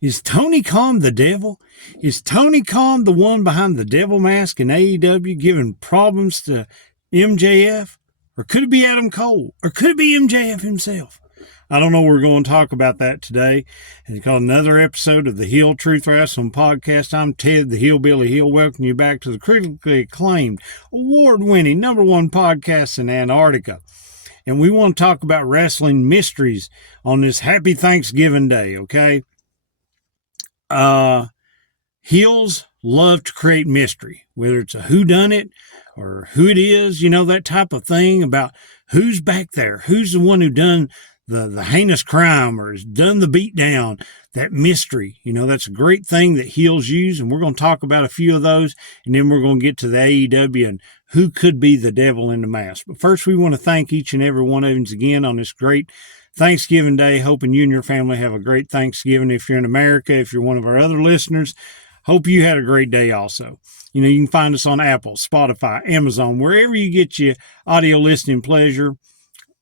Is Tony Khan the devil? Is Tony Khan the one behind the devil mask in AEW giving problems to MJF? Or could it be Adam Cole? Or could it be MJF himself? I don't know. We're going to talk about that today. It's called another episode of the Heel Truth Wrestling Podcast. I'm Ted, the Hillbilly Heel, welcoming you back to the critically acclaimed, award-winning #1 podcast in Antarctica. And we want to talk about wrestling mysteries on this happy Thanksgiving Day, okay? Heels love to create mystery, whether it's a whodunit or who it is, you know, that type of thing about who's back there, who's the one who done the heinous crime or has done the beatdown, that mystery. You know, that's a great thing that heels use, and we're going to talk about a few of those, and then we're going to get to the AEW and who could be the devil in the mask. But first, we want to thank each and every one of you again on this great Thanksgiving Day. Hoping you and your family have a great Thanksgiving. If you're in America, if you're one of our other listeners, hope you had a great day also. You know, you can find us on Apple, Spotify, Amazon, wherever you get your audio listening pleasure.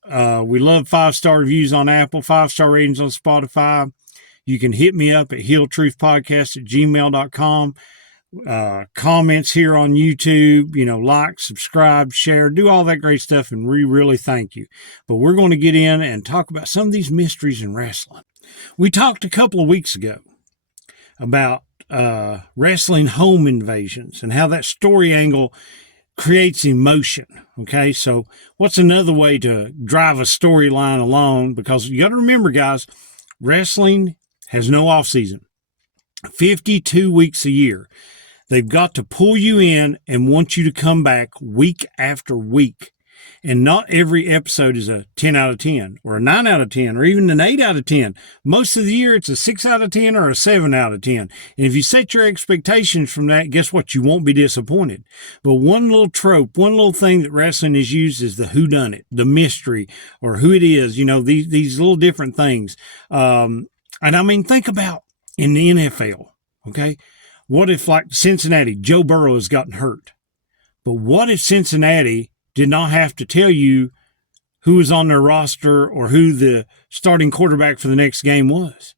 We love 5-star reviews on Apple, 5-star ratings on Spotify. You can hit me up at heeltruthpodcast@gmail.com. Comments here on YouTube, you know, like, subscribe, share, do all that great stuff, and we really thank you. But we're going to get in and talk about some of these mysteries in wrestling. We talked a couple of weeks ago about wrestling home invasions and how that story angle creates emotion. Okay, so what's another way to drive a storyline along? Because you got to remember, guys, wrestling has no off season. 52 weeks a year. They've got to pull you in and want you to come back week after week. And not every episode is a 10 out of 10 or a 9 out of 10 or even an 8 out of 10. Most of the year it's a 6 out of 10 or a 7 out of 10. And if you set your expectations from that, guess what? You won't be disappointed. But one little trope, one little thing that wrestling is used is the whodunit, the mystery, or who it is, you know, these little different things. And I mean, think about in the NFL, okay? What if, like Cincinnati, Joe Burrow has gotten hurt? But what if Cincinnati did not have to tell you who was on their roster or who the starting quarterback for the next game was?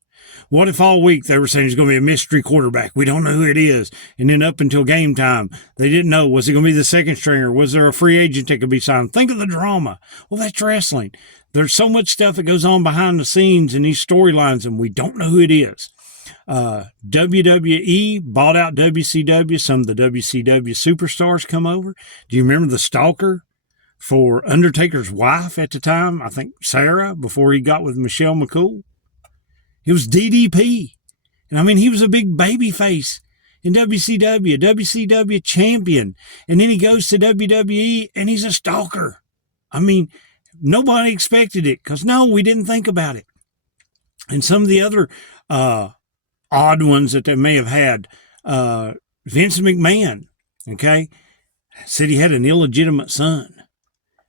What if all week they were saying it's going to be a mystery quarterback? We don't know who it is. And then up until game time, they didn't know. Was it going to be the second stringer? Was there a free agent that could be signed? Think of the drama. Well, that's wrestling. There's so much stuff that goes on behind the scenes in these storylines, and we don't know who it is. WWE bought out WCW. Some of the WCW superstars come over. Do you remember the stalker for Undertaker's wife at the time? I think Sarah, before he got with Michelle McCool. It was DDP. And I mean, he was a big baby face in WCW, a WCW champion. And then he goes to WWE and he's a stalker. I mean, nobody expected it because, no, we didn't think about it. And some of the other odd ones that they may have had, Vince McMahon, okay, said he had an illegitimate son.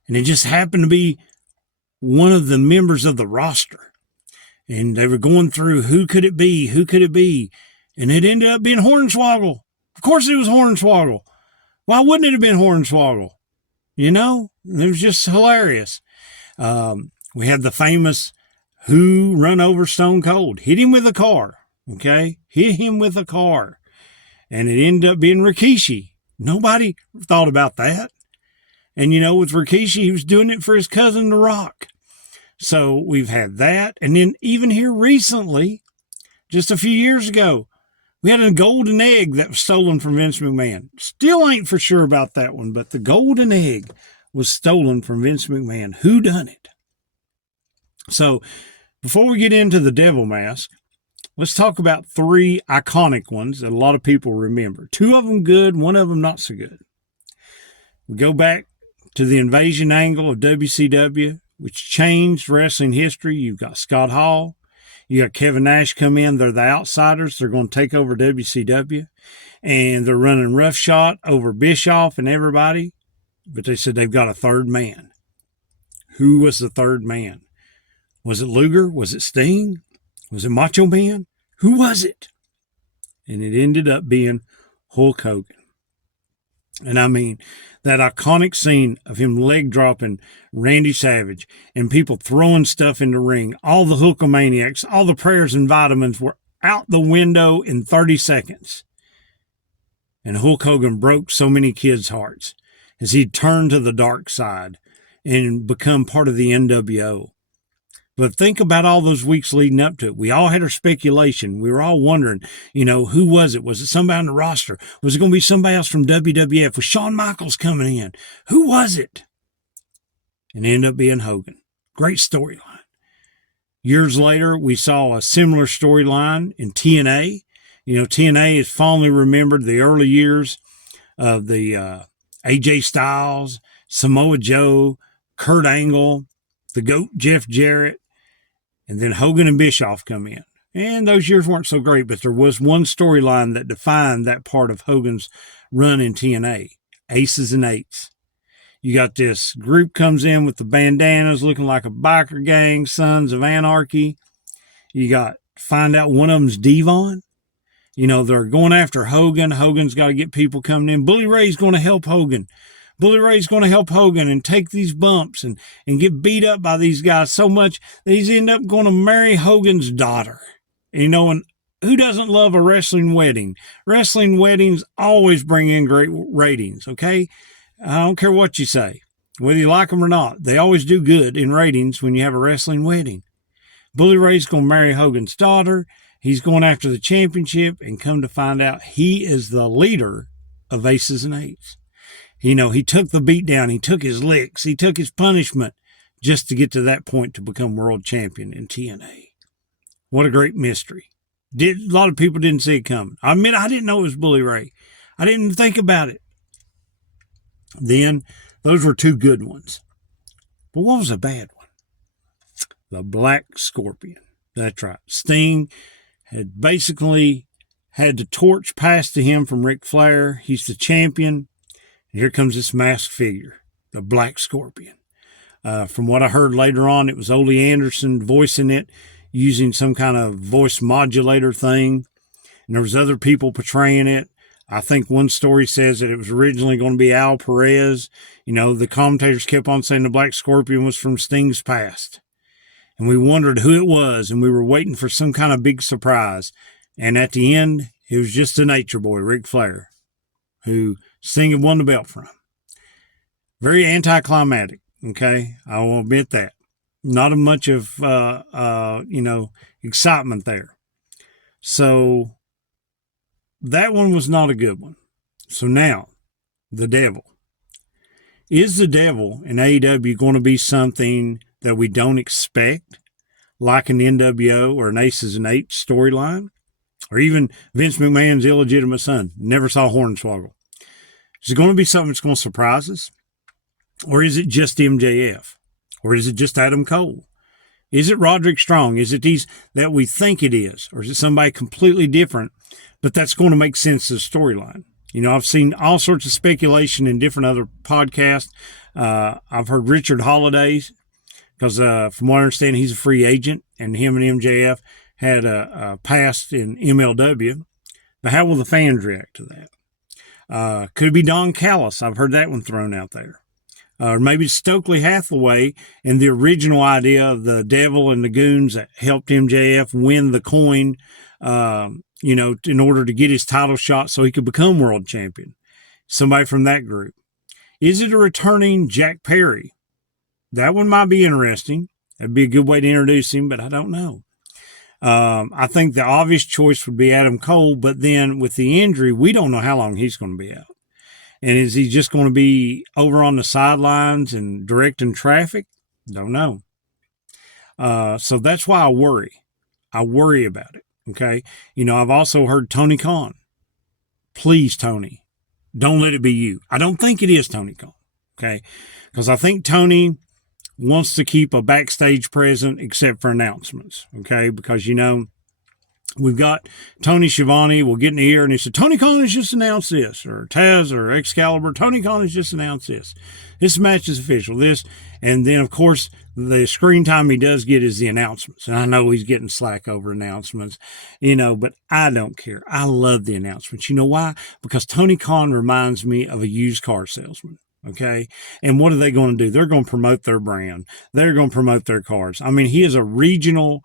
And it just happened to be one of the members of the roster. And they were going through, who could it be? Who could it be? And it ended up being Hornswoggle. Of course it was Hornswoggle. Why wouldn't it have been Hornswoggle? You know, it was just hilarious. We had the famous who run over Stone Cold. Hit him with a car, okay? Hit him with a car. And it ended up being Rikishi. Nobody thought about that. And, you know, with Rikishi, he was doing it for his cousin, The Rock. So we've had that. And then even here recently, just a few years ago, we had a golden egg that was stolen from Vince McMahon. Still ain't for sure about that one, but the golden egg was stolen from Vince McMahon. Who done it? So before we get into the devil mask, let's talk about 3 iconic ones that a lot of people remember. 2 of them good, 1 of them not so good. We go back to the invasion angle of WCW, which changed wrestling history. You've got Scott Hall. You got Kevin Nash come in. They're the outsiders. They're going to take over WCW. And they're running roughshod over Bischoff and everybody. But they said they've got a third man. Who was the third man? Was it Luger? Was it Sting? Was it Macho Man? Who was it? And it ended up being Hulk Hogan. And I mean, that iconic scene of him leg dropping Randy Savage and people throwing stuff in the ring, all the Hulkamaniacs, all the prayers and vitamins were out the window in 30 seconds. And Hulk Hogan broke so many kids' hearts as he turned to the dark side and become part of the NWO. But think about all those weeks leading up to it. We all had our speculation. We were all wondering, who was it? Was it somebody on the roster? Was it going to be somebody else from WWF? Was Shawn Michaels coming in? Who was it? And it ended up being Hogan. Great storyline. Years later, we saw a similar storyline in TNA. TNA is fondly remembered the early years of the AJ Styles, Samoa Joe, Kurt Angle, the GOAT Jeff Jarrett, and then Hogan and Bischoff come in. And those years weren't so great, but there was one storyline that defined that part of Hogan's run in TNA, Aces and Eights. You got this group comes in with the bandanas looking like a biker gang, Sons of Anarchy. You find out one of them's Devon. They're going after Hogan. Hogan's got to get people coming in. Bully Ray's going to help Hogan. Bully Ray's going to help Hogan and take these bumps and get beat up by these guys so much that he's end up going to marry Hogan's daughter. And who doesn't love a wrestling wedding? Wrestling weddings always bring in great ratings, okay? I don't care what you say, whether you like them or not. They always do good in ratings when you have a wrestling wedding. Bully Ray's going to marry Hogan's daughter. He's going after the championship, and come to find out he is the leader of Aces and Eights. He took the beat down. He took his licks. He took his punishment just to get to that point to become world champion in TNA. What a great mystery. A lot of people didn't see it coming. I admit I didn't know it was Bully Ray. I didn't think about it. Then those were two good ones. But what was a bad one? The Black Scorpion. That's right. Sting had basically had the torch passed to him from Ric Flair. He's the champion. And here comes this masked figure, the Black Scorpion. From what I heard later on, it was Ole Anderson voicing it, using some kind of voice modulator thing. And there was other people portraying it. I think one story says that it was originally going to be Al Perez. The commentators kept on saying the Black Scorpion was from Sting's past. And we wondered who it was, and we were waiting for some kind of big surprise. And at the end, it was just a nature boy, Ric Flair, who Sting had won the belt from. Very anticlimactic, okay? I will admit that. Not much of, excitement there. So that one was not a good one. So now, the devil. Is the devil in AEW going to be something that we don't expect, like an NWO or an Aces and Eights storyline? Or even Vince McMahon's illegitimate son, never saw Hornswoggle. Is it going to be something that's going to surprise us? Or is it just MJF? Or is it just Adam Cole? Is it Roderick Strong? Is it these that we think it is? Or is it somebody completely different, but that's going to make sense to the storyline? I've seen all sorts of speculation in different other podcasts. I've heard Richard Holliday, because from what I understand, he's a free agent, and him and MJF had a past in MLW. But how will the fans react to that? Could it be Don Callis? I've heard that one thrown out there. Or maybe Stokely Hathaway and the original idea of the devil and the goons that helped MJF win the coin, in order to get his title shot so he could become world champion. Somebody from that group. Is it a returning Jack Perry? That one might be interesting. That'd be a good way to introduce him, but I don't know. I think the obvious choice would be Adam Cole, but then with the injury, we don't know how long he's going to be out. And is he just going to be over on the sidelines and directing traffic? Don't know. So that's why I worry. I worry about it. Okay. I've also heard Tony Khan. Please, Tony, don't let it be you. I don't think it is Tony Khan. Okay. Because I think Tony wants to keep a backstage presence except for announcements. Okay. Because, we've got Tony Schiavone will get in the ear and he said, Tony Khan has just announced this, or Taz or Excalibur, Tony Khan has just announced this. This match is official, this. And then, of course, the screen time he does get is the announcements. And I know he's getting slack over announcements, but I don't care. I love the announcements. You know why? Because Tony Khan reminds me of a used car salesman. Okay. And what are they going to do? They're going to promote their brand. They're going to promote their cars. I mean, he is a regional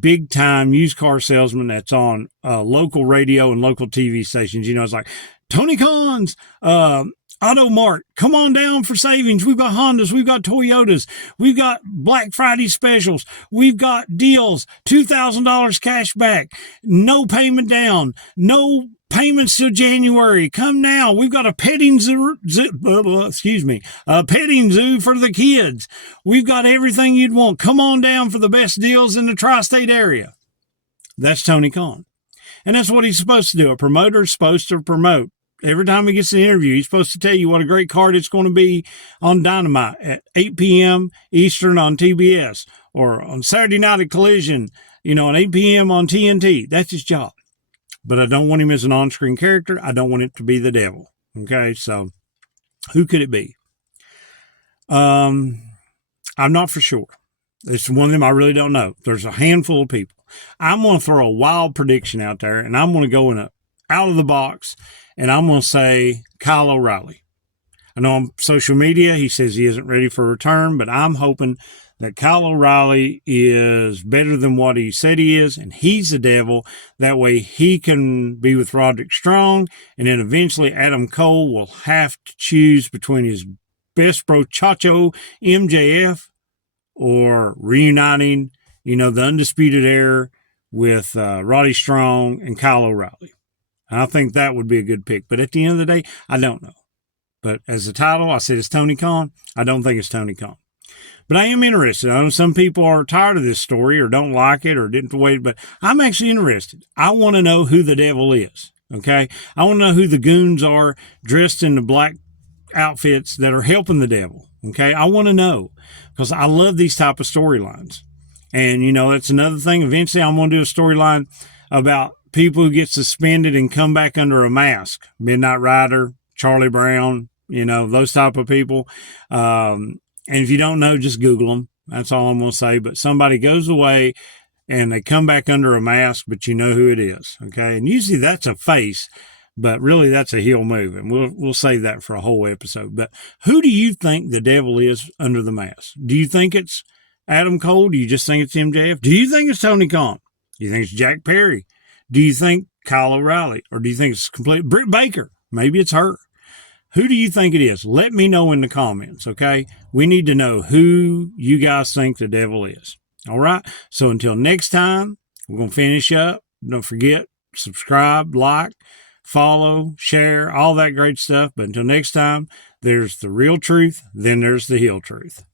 big time used car salesman that's on local radio and local TV stations. It's like Tony Khan's Auto Mart. Come on down for savings. We've got Hondas. We've got Toyotas. We've got Black Friday specials. We've got deals. $2,000 cash back. No payment down. No payments till January. Come now. We've got a petting zoo, a petting zoo for the kids. We've got everything you'd want. Come on down for the best deals in the tri-state area. That's Tony Khan. And that's what he's supposed to do. A promoter is supposed to promote. Every time he gets an interview, he's supposed to tell you what a great card it's going to be on Dynamite at 8 p.m. Eastern on TBS, or on Saturday night at Collision, at 8 p.m. on TNT. That's his job. But I don't want him as an on-screen character. I don't want it to be the devil. Okay, so who could it be? I'm not for sure. It's one of them I really don't know. There's a handful of people. I'm going to throw a wild prediction out there, and I'm going to go out of the box, and I'm going to say Kyle O'Reilly. I know on social media he says he isn't ready for a return, but I'm hoping that Kyle O'Reilly is better than what he said he is, and he's the devil. That way he can be with Roderick Strong, and then eventually Adam Cole will have to choose between his best bro Chacho MJF or reuniting, the Undisputed Era with Roddy Strong and Kyle O'Reilly. And I think that would be a good pick. But at the end of the day, I don't know. But as the title, I said it's Tony Khan. I don't think it's Tony Khan. But I am interested. I know some people are tired of this story or don't like it or didn't wait, but I'm actually interested. I want to know who the devil is, okay? I want to know who the goons are dressed in the black outfits that are helping the devil, okay? I want to know because I love these type of storylines. And, that's another thing. Eventually, I'm going to do a storyline about people who get suspended and come back under a mask. Midnight Rider, Charlie Brown, those type of people. And if you don't know, just Google them. That's all I'm going to say. But somebody goes away and they come back under a mask, but you know who it is. Okay. And usually that's a face, but really that's a heel move. And we'll save that for a whole episode. But who do you think the devil is under the mask? Do you think it's Adam Cole? Do you just think it's MJF? Do you think it's Tony Khan? Do you think it's Jack Perry? Do you think Kyle O'Reilly? Or do you think it's complete Britt Baker? Maybe it's her. Who do you think it is? Let me know in the comments, okay? We need to know who you guys think the devil is. All right? So until next time, we're going to finish up. Don't forget, subscribe, like, follow, share, all that great stuff. But until next time, there's the real truth, then there's the heel truth.